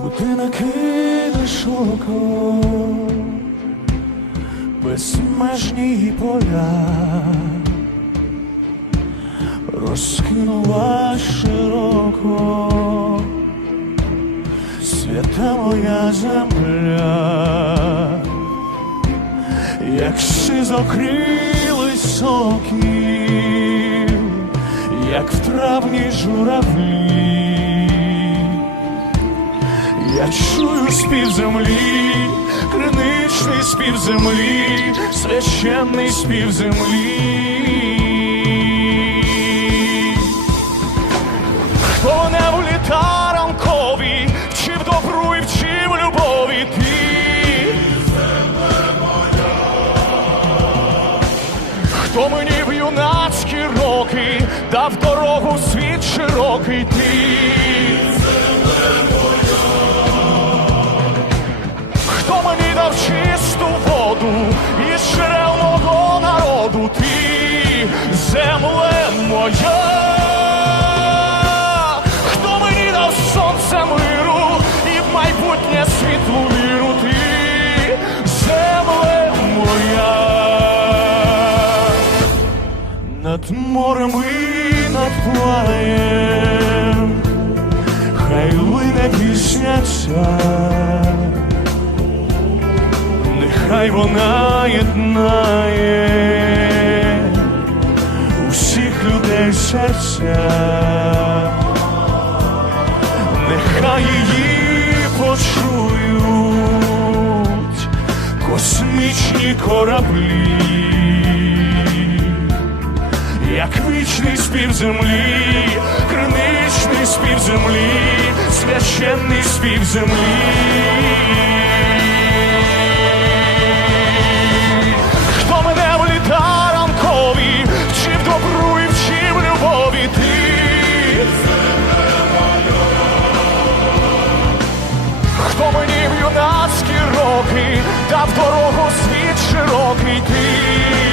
Куди накинеш око безмежні поля, розкинула широко свята моя земля, як сизокрили соків, як в травні журавлі. Я чую спів землі, криничний спів землі, священний спів землі. Мені в юнацькі роки дав дорогу світ широкий ти. Над морем і над плаєм, хай лине пісня ця. Нехай вона єднає усіх людей серця, нехай її почують космічні кораблі, вічний спів землі, криничний спів землі, священний спів землі. Хто мене в літа ранкові вчив добру і вчив любові ти. Хто мені в юнацькі роки дав дорогу світ широкий ти.